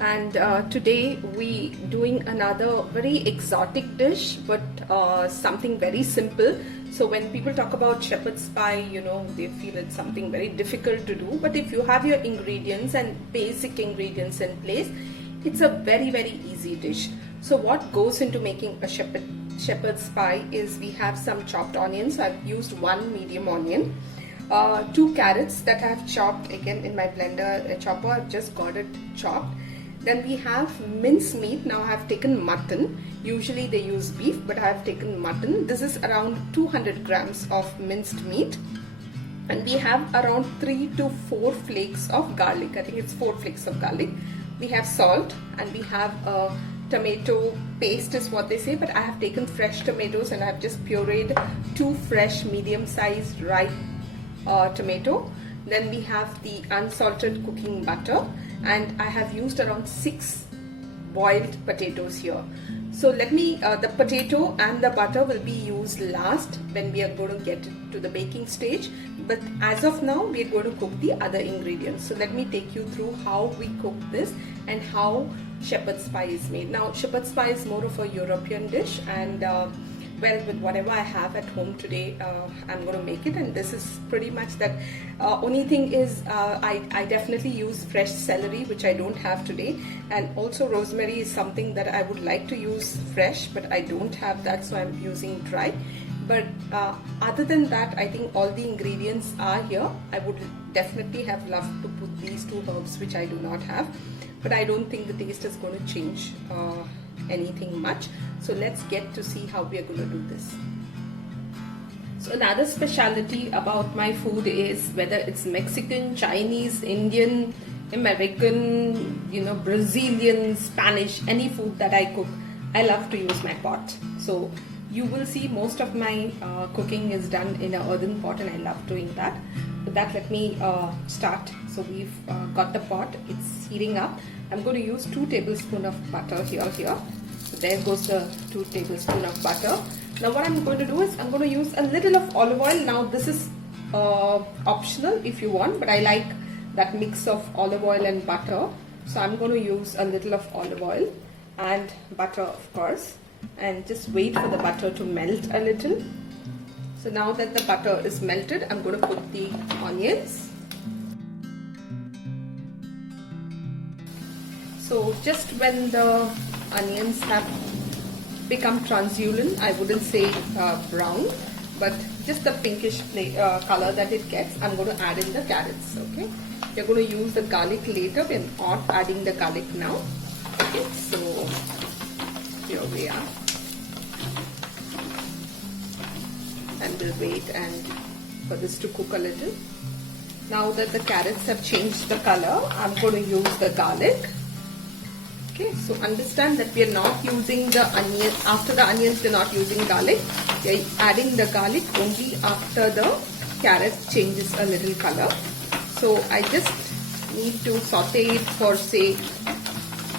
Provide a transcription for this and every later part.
And today we doing another very exotic dish, but something very simple. So when people talk about shepherd's pie, they feel it's something very difficult to do, but if you have your ingredients and basic ingredients in place, it's a very easy dish. So what goes into making a shepherd's pie is we have some chopped onions. I've used one medium onion, 2 carrots that I've chopped again in my blender chopper. I've just got it chopped. Then we have mince meat. Now I have taken mutton. Usually they use beef, but I have taken mutton. This is around 200 grams of minced meat. And we have around 3 to 4 flakes of garlic. I think it's 4 flakes of garlic. We have salt, and we have a tomato paste is what they say, but I have taken fresh tomatoes and I have just pureed 2 fresh medium-sized ripe tomato. Then we have the unsalted cooking butter, and I have used around 6 boiled potatoes here. So let me, the potato and the butter will be used last when we are going to get to the baking stage. But as of now, we are going to cook the other ingredients. So let me take you through how we cook this and how shepherd's pie is made. Now, shepherd's pie is more of a European dish, and well, with whatever I have at home today, I'm going to make it, and this is pretty much that. Only thing is I definitely use fresh celery, which I don't have today, and also rosemary is something that I would like to use fresh, but I don't have that, so I'm using dry. But other than that, I think all the ingredients are here. I would definitely have loved to put these 2 herbs, which I do not have, but I don't think the taste is going to change anything much. So let's get to see how we are going to do this. So another specialty about my food is whether it's Mexican, Chinese, Indian, American, Brazilian, Spanish, any food that I cook, I love to use my pot. So you will see most of my cooking is done in an earthen pot, and I love doing that. With that, let me start. So we've got the pot, it's heating up. I'm going to use 2 tablespoons of butter here. So there goes the 2 tablespoons of butter. Now what I'm going to do is I'm going to use a little of olive oil. Now this is optional if you want, but I like that mix of olive oil and butter. So I'm going to use a little of olive oil and butter, of course, and just wait for the butter to melt a little. So now that the butter is melted, I'm going to put the onions. So just when the onions have become translucent, I wouldn't say brown, but just the pinkish color that it gets, I'm going to add in the carrots. Okay, you're going to use the garlic later. We're not adding the garlic now. Okay, so here we are, and we'll wait and for this to cook a little. Now that the carrots have changed the color, I'm going to use the garlic. Okay, so understand that we are not using the onion. After the onions, we're not using garlic. We are adding the garlic only after the carrot changes a little color. So I just need to saute it for say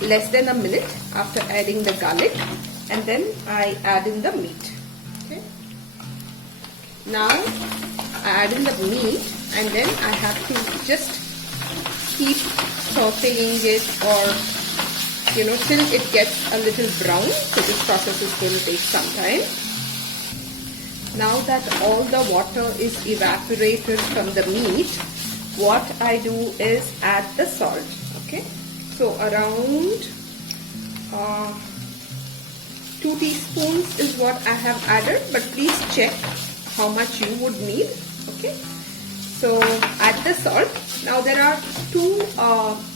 less than a minute after adding the garlic, and then I add in the meat. Okay. Now I add in the meat, and then I have to just keep sauteing it, or till it gets a little brown. So this process is going to take some time. Now that all the water is evaporated from the meat, what I do is add the salt. Okay, so around 2 teaspoons is what I have added, but please check how much you would need. Okay, so add the salt. Now there are 2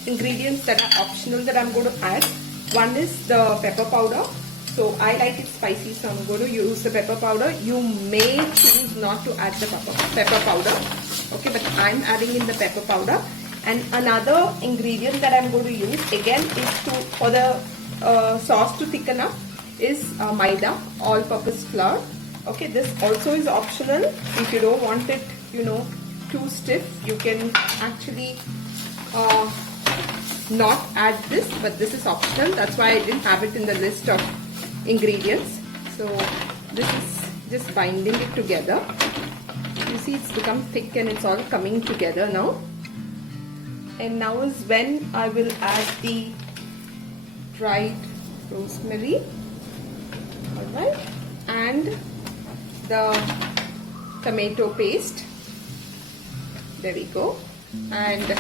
ingredients that are optional that I'm going to add. One is the pepper powder. So I like it spicy, so I'm going to use the pepper powder. You may choose not to add the pepper powder. Okay, but I'm adding in the pepper powder. And another ingredient that I'm going to use again is for the sauce to thicken up is maida, all-purpose flour. Okay, this also is optional. If you don't want it, too stiff, you can actually not add this, but this is optional. That's why I didn't have it in the list of ingredients. So this is just binding it together. You see it's become thick and it's all coming together now. And now is when I will add the dried rosemary, alright, and the tomato paste. There we go. And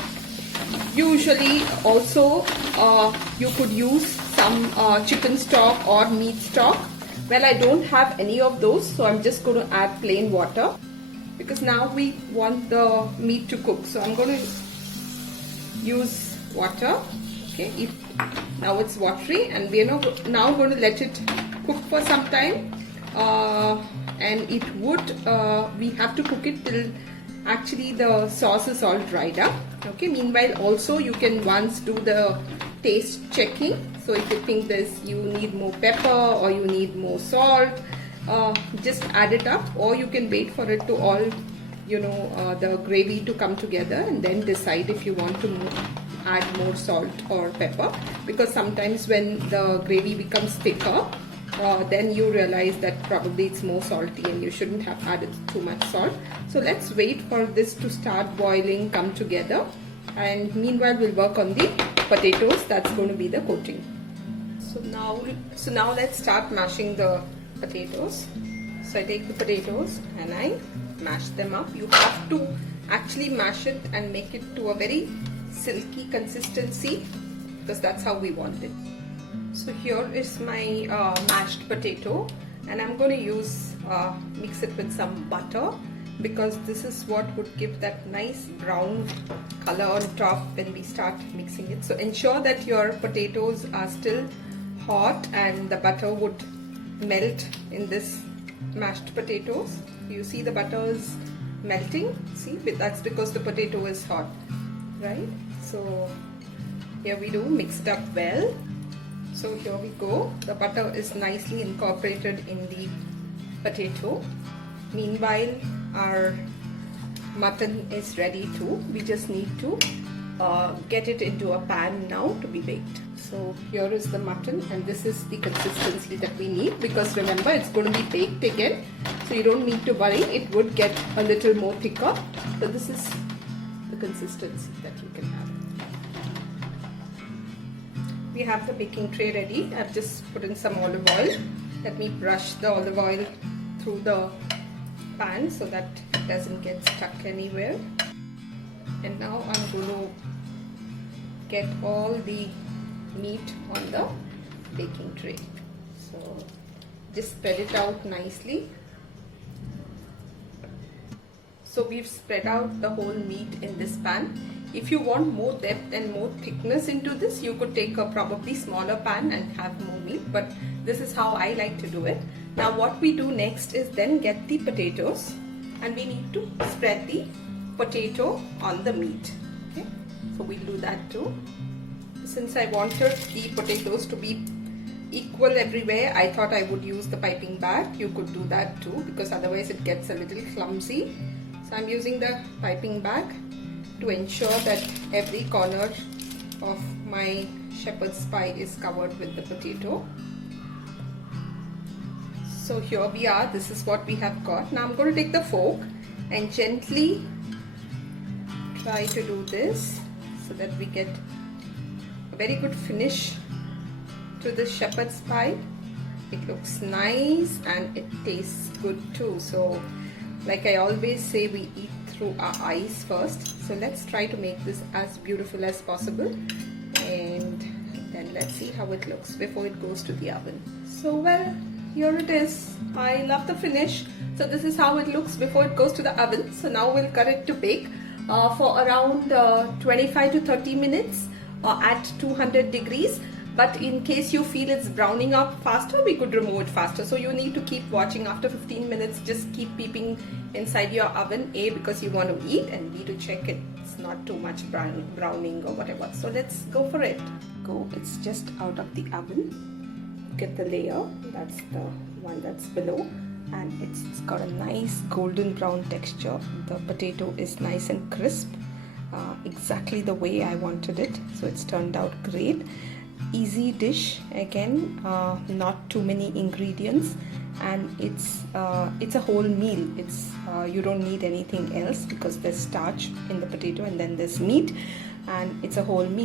usually also you could use some chicken stock or meat stock. Well, I don't have any of those, so I'm just going to add plain water because now we want the meat to cook. So I'm going to use water. Okay, now it's watery, and we are now going to let it cook for some time. And it would we have to cook it till actually the sauce is all dried up. Okay, meanwhile also you can once do the taste checking. So if you think you need more pepper or you need more salt, just add it up, or you can wait for it to all the gravy to come together and then decide if you want to add more salt or pepper, because sometimes when the gravy becomes thicker, then you realize that probably it's more salty and you shouldn't have added too much salt. So let's wait for this to start boiling, come together, and meanwhile we'll work on the potatoes. That's going to be the coating. So now let's start mashing the potatoes. So I take the potatoes and I mash them up. You have to actually mash it and make it to a very silky consistency, because that's how we want it. So here is my mashed potato, and I'm going to mix it with some butter, because this is what would give that nice brown color on top when we start mixing it. So ensure that your potatoes are still hot and the butter would melt in this mashed potatoes. You see the butter is melting. See, that's because the potato is hot, right? So here we do, mix it up well. So here we go, the butter is nicely incorporated in the potato. Meanwhile our mutton is ready too. We just need to get it into a pan now to be baked. So here is the mutton, and this is the consistency that we need, because remember it's going to be baked again, so you don't need to worry, it would get a little more thicker. So this is the consistency that you can have. We have the baking tray ready. I've just put in some olive oil. Let me brush the olive oil through the pan so that it doesn't get stuck anywhere. And now I'm going to get all the meat on the baking tray. So just spread it out nicely. So we've spread out the whole meat in this pan. If you want more depth and more thickness into this, you could take a probably smaller pan and have more meat, but this is how I like to do it. Now what we do next is then get the potatoes, and we need to spread the potato on the meat. Okay, so we'll do that too. Since I wanted the potatoes to be equal everywhere, I thought I would use the piping bag. You could do that too, because otherwise it gets a little clumsy. So I'm using the piping bag to ensure that every corner of my shepherd's pie is covered with the potato. So here we are, this is what we have got. Now I'm going to take the fork and gently try to do this so that we get a very good finish to the shepherd's pie. It looks nice and it tastes good too. So like I always say, we eat through our eyes first. So let's try to make this as beautiful as possible, and then let's see how it looks before it goes to the oven. So well, here it is. I love the finish. So this is how it looks before it goes to the oven. So now we'll cut it to bake for around 25 to 30 minutes at 200 degrees. But in case you feel it's browning up faster, we could remove it faster. So you need to keep watching. After 15 minutes, just keep peeping inside your oven, A, because you want to eat, and B, to check it's not too much browning or whatever. So let's go for it. It's just out of the oven. Look at the layer. That's the one that's below, and it's got a nice golden brown texture. The potato is nice and crisp, exactly the way I wanted it. So it's turned out great. Easy dish, again, not too many ingredients, and it's a whole meal. You don't need anything else because there's starch in the potato and then there's meat, and it's a whole meal.